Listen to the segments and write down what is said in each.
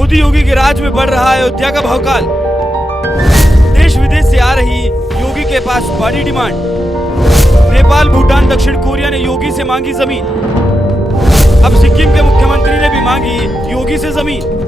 मोदी योगी के राज में बढ़ रहा है अयोध्या का भवकाल। देश विदेश से आ रही योगी के पास बड़ी डिमांड। नेपाल, भूटान, दक्षिण कोरिया ने योगी से मांगी जमीन। अब सिक्किम के मुख्यमंत्री ने भी मांगी योगी से जमीन।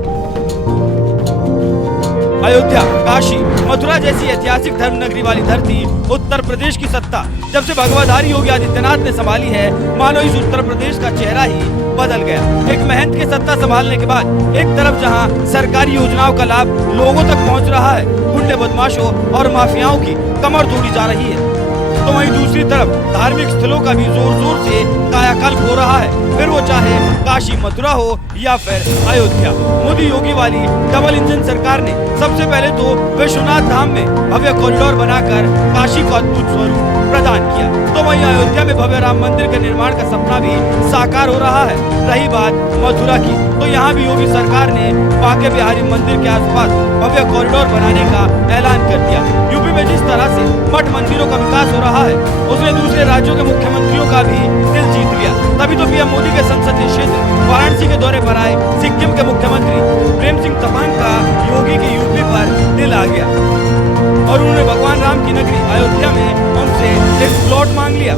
अयोध्या, काशी, मथुरा जैसी ऐतिहासिक धर्मनगरी वाली धरती, उत्तर प्रदेश की सत्ता जब से भगवाधारी योगी आदित्यनाथ ने संभाली है, मानो इस उत्तर प्रदेश का चेहरा ही बदल गया। एक महंत के सत्ता संभालने के बाद एक तरफ जहां सरकारी योजनाओं का लाभ लोगों तक पहुंच रहा है, गुंडे बदमाशों और माफियाओं की कमर तोड़ी जा रही है, तो वहीं दूसरी तरफ धार्मिक स्थलों का भी जोर जोर से कायाकल्प हो रहा है, फिर वो चाहे काशी मथुरा हो या फिर अयोध्या। मोदी योगी वाली डबल इंजन सरकार ने सबसे पहले तो विश्वनाथ धाम में भव्य कॉरिडोर बनाकर काशी को अद्भुत स्वरूप प्रदान किया, तो वहीं अयोध्या में भव्य राम मंदिर के निर्माण का सपना भी साकार हो रहा है। रही बात मथुरा की, तो यहाँ भी योगी सरकार ने बांके बिहारी मंदिर के आसपास भव्य कॉरिडोर बनाने का ऐलान कर दिया। यूपी में जिस तरह से मठ मंदिरों का विकास हो रहा है, उसने दूसरे राज्यों के मुख्यमंत्रियों का भी दिल जीत लिया। तभी तो पीएम मोदी के संसदीय क्षेत्र वाराणसी के दौरे पर आए सिक्किम के मुख्यमंत्री प्रेम सिंह तमांग का योगी के यूपी पर दिल आ गया और उन्होंने भगवान राम की नगरी अयोध्या में उनसे एक प्लॉट मांग लिया।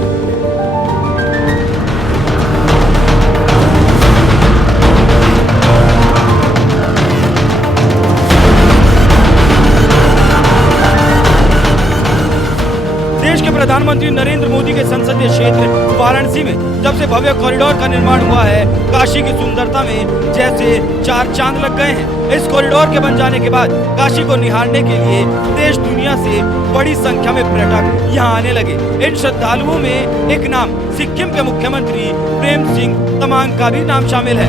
देश के प्रधानमंत्री नरेंद्र मोदी के संसदीय क्षेत्र वाराणसी में जब से भव्य कॉरिडोर का निर्माण हुआ है, काशी की सुंदरता में जैसे चार चांद लग गए हैं। इस कॉरिडोर के बन जाने के बाद काशी को निहारने के लिए देश दुनिया से बड़ी संख्या में पर्यटक यहाँ आने लगे। इन श्रद्धालुओं में एक नाम सिक्किम के मुख्यमंत्री प्रेम सिंह तमांग का भी नाम शामिल है,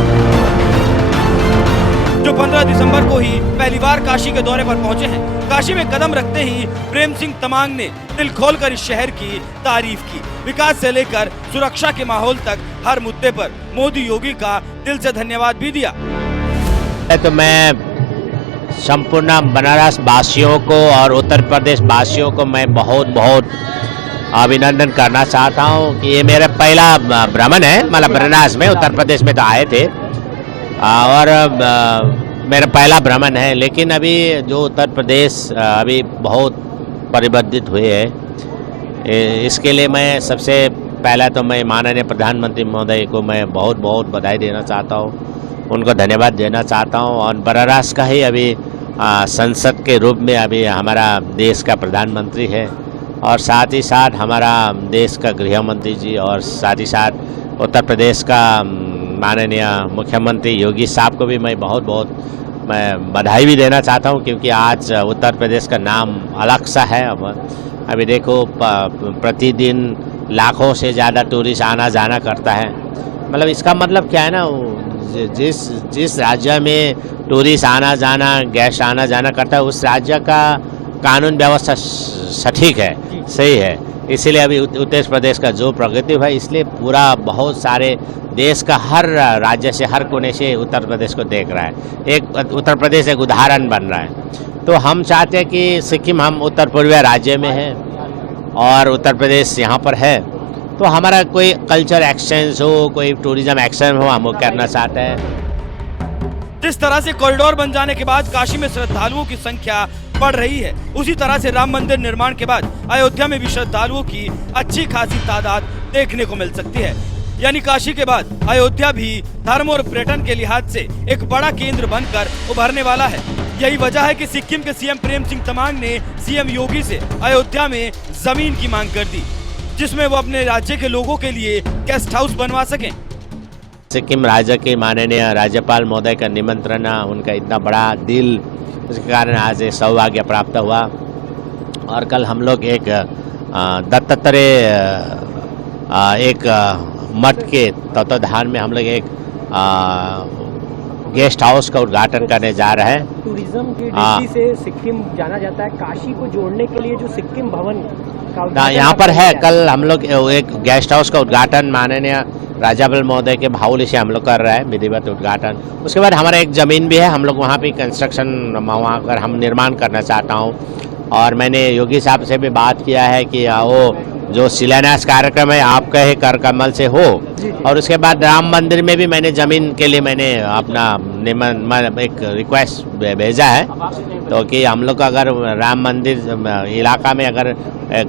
जो 15 दिसंबर को ही पहली बार काशी के दौरे पर पहुंचे हैं। काशी में कदम रखते ही प्रेम सिंह तमांग ने दिल खोलकर इस शहर की तारीफ की। विकास से लेकर सुरक्षा के माहौल तक हर मुद्दे पर मोदी योगी का दिल से धन्यवाद भी दिया। तो मैं संपूर्ण बनारस वासियों को और उत्तर प्रदेश वासियों को मैं बहुत बहुत अभिनंदन करना चाहता हूँ कि ये मेरा पहला भ्रमण है। मतलब बनारस में, उत्तर प्रदेश में तो आए थे और मेरा पहला भ्रमण है, लेकिन अभी जो उत्तर प्रदेश अभी बहुत परिवर्तित हुए है, इसके लिए मैं सबसे पहला तो मैं माननीय प्रधानमंत्री महोदय को मैं बहुत बहुत बधाई देना चाहता हूँ, उनको धन्यवाद देना चाहता हूँ। और बनारस का ही अभी संसद के रूप में अभी हमारा देश का प्रधानमंत्री है और साथ ही साथ हमारा देश का गृह मंत्री जी और साथ ही साथ उत्तर प्रदेश का माननीय मुख्यमंत्री योगी साहब को भी मैं बहुत बहुत मैं बधाई भी देना चाहता हूं, क्योंकि आज उत्तर प्रदेश का नाम अलग सा है। अभी देखो प्रतिदिन लाखों से ज़्यादा टूरिस्ट आना जाना करता है। मतलब इसका मतलब क्या है ना, जिस राज्य में टूरिस्ट आना जाना, गेस्ट आना जाना करता है, उस राज्य का कानून व्यवस्था सटीक है, सही है। इसीलिए अभी उत्तर प्रदेश का जो प्रगति हुआ, इसलिए पूरा बहुत सारे देश का हर राज्य से, हर कोने से उत्तर प्रदेश को देख रहा है। एक उत्तर प्रदेश एक उदाहरण बन रहा है। तो हम चाहते हैं कि सिक्किम, हम उत्तर पूर्वीय राज्य में है और उत्तर प्रदेश यहाँ पर है, तो हमारा कोई कल्चर एक्सचेंज हो, कोई टूरिज्म एक्सचेंज हो, हम वो करना चाहते हैं। जिस तरह से कॉरिडोर बन जाने के बाद काशी में श्रद्धालुओं की संख्या बढ़ रही है, उसी तरह से राम मंदिर निर्माण के बाद अयोध्या में भी श्रद्धालुओं की अच्छी खासी तादाद देखने को मिल सकती है। यानी काशी के बाद अयोध्या भी धर्म और पर्यटन के लिहाज से एक बड़ा केंद्र बनकर उभरने वाला है। यही वजह है कि सिक्किम के सीएम प्रेम सिंह तमांग ने सीएम योगी से अयोध्या में जमीन की मांग कर दी, जिसमें वो अपने राज्य के लोगों के लिए गेस्ट हाउस बनवा सकें। सिक्किम राज्य के माननीय राज्यपाल महोदय का निमंत्रण, उनका इतना बड़ा दिल, उसके कारण आज ये सौभाग्य प्राप्त हुआ। और कल हम लोग एक दत्तात्रेय एक मठ के तत्वाधान में हम लोग एक गेस्ट हाउस का उद्घाटन करने जा रहे हैं। टूरिज्म की दृष्टि से सिक्किम जाना जाता है। काशी को जोड़ने के लिए जो सिक्किम भवन का यहाँ पर है, कल हम लोग एक गेस्ट हाउस का उद्घाटन माननीय राज्यपाल महोदय के भावली से हम लोग कर रहे हैं, विधिवत उद्घाटन। उसके बाद हमारा एक ज़मीन भी है, हम लोग वहाँ पे कंस्ट्रक्शन, वहाँ पर हम निर्माण करना चाहता हूँ। और मैंने योगी साहब से भी बात किया है कि वो जो शिलान्यास कार्यक्रम है आपका ही कर कमल से हो, और उसके बाद राम मंदिर में भी मैंने ज़मीन के लिए मैंने अपना एक रिक्वेस्ट भेजा है, तो कि हम लोग को अगर राम मंदिर इलाका में अगर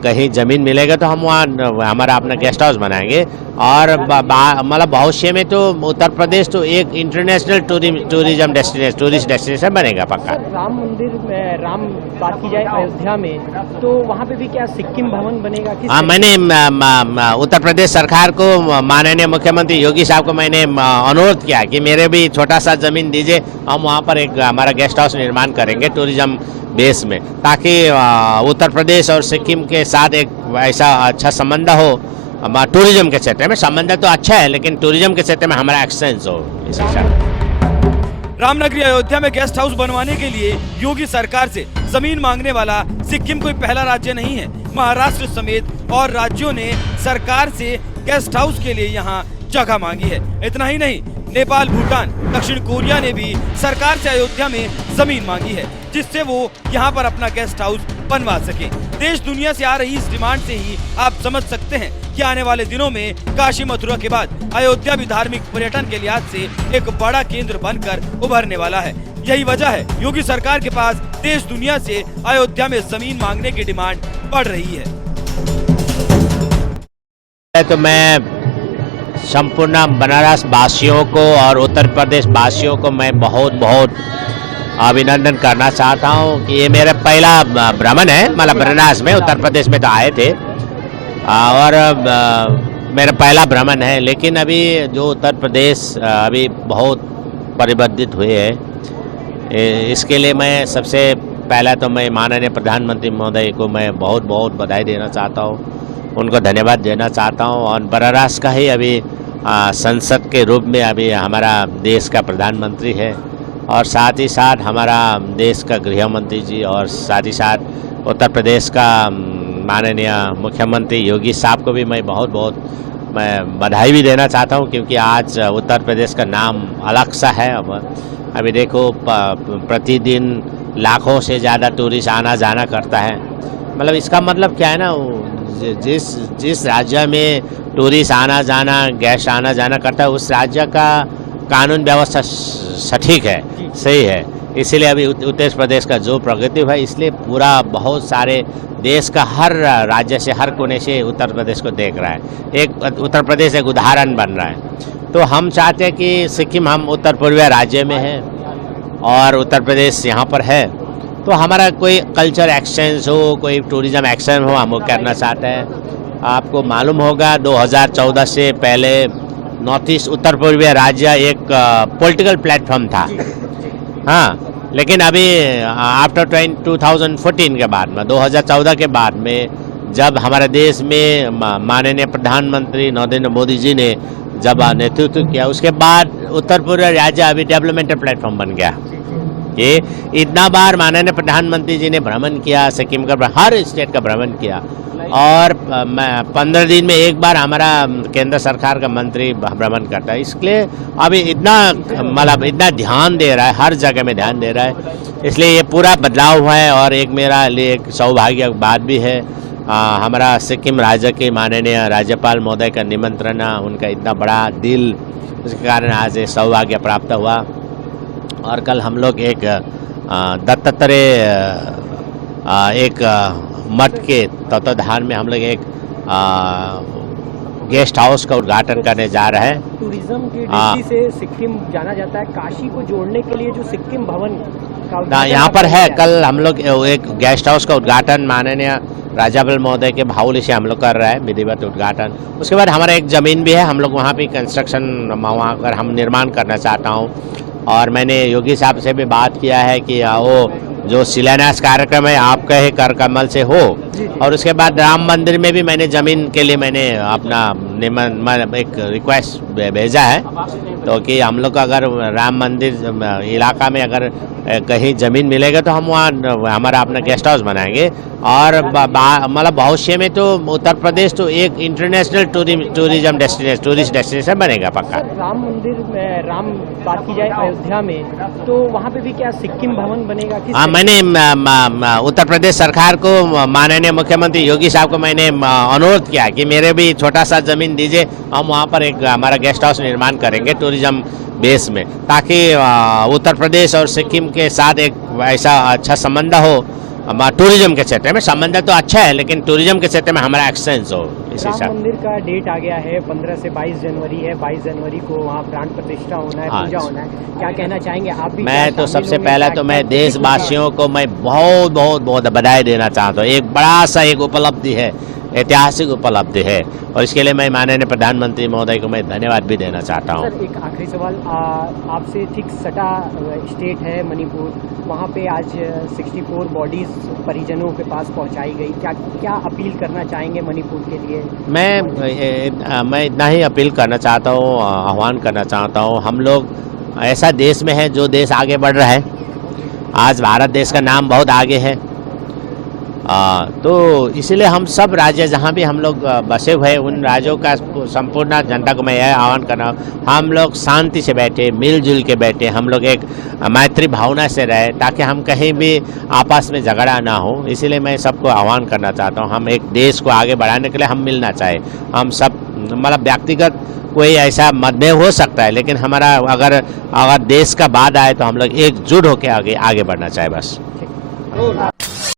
कहीं ज़मीन मिलेगा तो हम वहाँ हमारा अपना गेस्ट हाउस बनाएंगे। और मतलब भविष्य में तो उत्तर प्रदेश तो एक international tourism destination, tourist destination बनेगा पक्का। राम मंदिर में बात की जाए अयोध्या में, तो वहाँ पे भी क्या सिक्किम भवन बनेगा? हाँ, मैंने उत्तर प्रदेश सरकार को, माननीय मुख्यमंत्री योगी साहब को मैंने अनुरोध किया कि मेरे भी छोटा सा ज़मीन दीजिए, हम वहाँ पर एक हमारा गेस्ट हाउस निर्माण करेंगे टूरिज्म बेस में, ताकि उत्तर प्रदेश और सिक्किम के साथ एक ऐसा अच्छा संबंध हो। टूरिज्म के क्षेत्र में संबंध तो अच्छा है, लेकिन टूरिज्म के क्षेत्र में हमारा एक्सचेंज हो इस हिसाब से। रामनगरी अयोध्या में गेस्ट हाउस बनवाने के लिए योगी सरकार से जमीन मांगने वाला सिक्किम कोई पहला राज्य नहीं है। महाराष्ट्र समेत और राज्यों ने सरकार से गेस्ट हाउस के लिए यहाँ जगह मांगी है। इतना ही नहीं, नेपाल, भूटान, दक्षिण कोरिया ने भी सरकार से अयोध्या में जमीन मांगी है, जिससे वो यहाँ पर अपना गेस्ट हाउस बनवा सके। देश दुनिया से आ रही इस डिमांड से ही आप समझ सकते हैं कि आने वाले दिनों में काशी मथुरा के बाद अयोध्या भी धार्मिक पर्यटन के लिहाज से एक बड़ा केंद्र बनकर उभरने वाला है। यही वजह है योगी सरकार के पास देश दुनिया से अयोध्या में जमीन मांगने की डिमांड बढ़ रही है। तो मैं संपूर्ण बनारस वासियों को और उत्तर प्रदेश वासियों को मैं बहुत बहुत अभिनंदन करना चाहता हूँ कि ये मेरा पहला भ्रमण है। मतलब बनारस में, उत्तर प्रदेश में तो आए थे और मेरा पहला भ्रमण है, लेकिन अभी जो उत्तर प्रदेश अभी बहुत परिवर्तित हुए है, इसके लिए मैं सबसे पहला तो मैं माननीय प्रधानमंत्री महोदय को मैं बहुत बहुत बधाई देना चाहता हूँ, उनको धन्यवाद देना चाहता हूँ। और बनारस का ही अभी संसद के रूप में अभी हमारा देश का प्रधानमंत्री है, और साथ ही साथ हमारा देश का गृह मंत्री जी, और साथ ही साथ उत्तर प्रदेश का माननीय मुख्यमंत्री योगी साहब को भी मैं बहुत बहुत मैं बधाई भी देना चाहता हूँ, क्योंकि आज उत्तर प्रदेश का नाम अलग सा है। अभी देखो प्रतिदिन लाखों से ज़्यादा टूरिस्ट आना जाना करता है। मतलब इसका मतलब क्या है ना, जिस राज्य में टूरिस्ट आना जाना, गेस्ट आना जाना करता है, उस राज्य का कानून व्यवस्था सटीक है, सही है। इसीलिए अभी उत्तर प्रदेश का जो प्रगति हुआ है, इसलिए पूरा बहुत सारे देश का हर राज्य से, हर कोने से उत्तर प्रदेश को देख रहा है। एक उत्तर प्रदेश एक उदाहरण बन रहा है। तो हम चाहते हैं कि सिक्किम हम उत्तर पूर्वीय राज्य में है और उत्तर प्रदेश यहाँ पर है, तो हमारा कोई कल्चर एक्सचेंज हो, कोई टूरिज्म एक्सचेंज हो, हम वो करना चाहते हैं। आपको मालूम होगा 2014 से पहले नॉर्थ ईस्ट उत्तर पूर्वीय राज्य एक पॉलिटिकल प्लेटफॉर्म था, हाँ। लेकिन अभी आफ्टर 2014 के बाद में, 2014 के बाद में, जब हमारे देश में माननीय प्रधानमंत्री नरेंद्र मोदी जी ने जब नेतृत्व किया, उसके बाद उत्तर पूर्वीय राज्य अभी डेवलपमेंटल प्लेटफॉर्म बन गया। ये इतना बार माननीय प्रधानमंत्री जी ने भ्रमण किया, सिक्किम का हर स्टेट का भ्रमण किया, और 15 दिन में एक बार हमारा केंद्र सरकार का मंत्री भ्रमण करता है। इसलिए अभी इतना ध्यान दे रहा है, हर जगह में ध्यान दे रहा है, इसलिए ये पूरा बदलाव हुआ है। और एक मेरा लिए एक सौभाग्य बात भी है, हमारा सिक्किम राज्य के माननीय राज्यपाल महोदय का निमंत्रण, उनका इतना बड़ा दिल, उसके कारण आज ये सौभाग्य प्राप्त हुआ। और कल हम लोग एक दत्तात्रेय एक मठ के तत्वाधान में हम लोग एक गेस्ट हाउस का उद्घाटन करने जा रहे हैं। टूरिज्म की दृष्टि से सिक्किम जाना जाता है। काशी को जोड़ने के लिए जो सिक्किम भवन का यहाँ पर है, कल हम लोग एक गेस्ट हाउस का उद्घाटन माननीय राज्यपाल महोदय के भावली से हम लोग कर रहे हैं, विधिवत उद्घाटन। उसके बाद हमारा एक ज़मीन भी है, हम लोग वहाँ पे कंस्ट्रक्शन, वहाँ कर हम निर्माण करना चाहता हूँ। और मैंने योगी साहब से भी बात किया है कि वो जो शिलान्यास कार्यक्रम है आपका ही कर कमल से हो। और उसके बाद राम मंदिर में भी मैंने ज़मीन के लिए मैंने अपना एक रिक्वेस्ट भेजा है, तो कि हम लोग अगर राम मंदिर इलाका में अगर कहीं ज़मीन मिलेगा तो हम वहाँ हमारा अपना गेस्ट हाउस बनाएंगे। और मतलब भविष्य में तो उत्तर प्रदेश तो एक international tourism destination, tourist destination बनेगा पक्का। राम मंदिर में बात की जाए अयोध्या में, तो वहाँ पे भी क्या सिक्किम भवन बनेगा? हाँ, मैंने उत्तर प्रदेश सरकार को, माननीय मुख्यमंत्री योगी साहब को मैंने अनुरोध किया कि मेरे भी छोटा सा ज़मीन दीजिए, हम वहाँ पर एक हमारा गेस्ट हाउस निर्माण करेंगे टूरिज्म टूरिज्म बेस में, ताकि उत्तर प्रदेश और सिक्किम के साथ एक ऐसा अच्छा संबंध हो। टूरिज्म के क्षेत्र में संबंध तो अच्छा है, लेकिन टूरिज्म के क्षेत्र में हमारा एक्सचेंज हो इस राम हिसाब। मंदिर का डेट आ गया है, 15 से 22 जनवरी है। 22 जनवरी को वहाँ प्राण प्रतिष्ठा होना है, हाँ। पूजा होना है। क्या कहना चाहेंगे आप भी? मैं क्या तो शामिल सबसे होंगे? पहला क्या- तो मैं क्या- देशवासियों को मैं बहुत बहुत बहुत बधाई देना चाहता हूँ। एक बड़ा सा एक उपलब्धि है, ऐतिहासिक उपलब्धि है, और इसके लिए मैं माननीय प्रधानमंत्री महोदय को मैं धन्यवाद भी देना चाहता हूँ। सर, एक आखिरी सवाल, आपसे ठीक सटा स्टेट है मणिपुर, वहाँ पे आज 64 बॉडीज परिजनों के पास पहुँचाई गई। क्या अपील करना चाहेंगे मणिपुर के लिए? मैं इतना ही अपील करना चाहता हूँ, आह्वान करना चाहता हूँ। हम लोग ऐसा देश में है जो देश आगे बढ़ रहा है। आज भारत देश का नाम बहुत आगे है, तो इसलिए हम सब राज्य जहाँ भी हम लोग बसे हुए हैं, उन राज्यों का संपूर्ण जनता को मैं यह आह्वान कर रहा हूँ, हम लोग शांति से बैठे, मिलजुल के बैठे, हम लोग एक मैत्री भावना से रहे, ताकि हम कहीं भी आपस में झगड़ा ना हो। इसीलिए मैं सबको आह्वान करना चाहता हूँ, हम एक देश को आगे बढ़ाने के लिए हम मिलना चाहें। हम सब मतलब व्यक्तिगत कोई ऐसा मतभेद हो सकता है, लेकिन हमारा अगर देश का बात आए तो हम लोग एकजुट होकर आगे बढ़ना चाहे बस।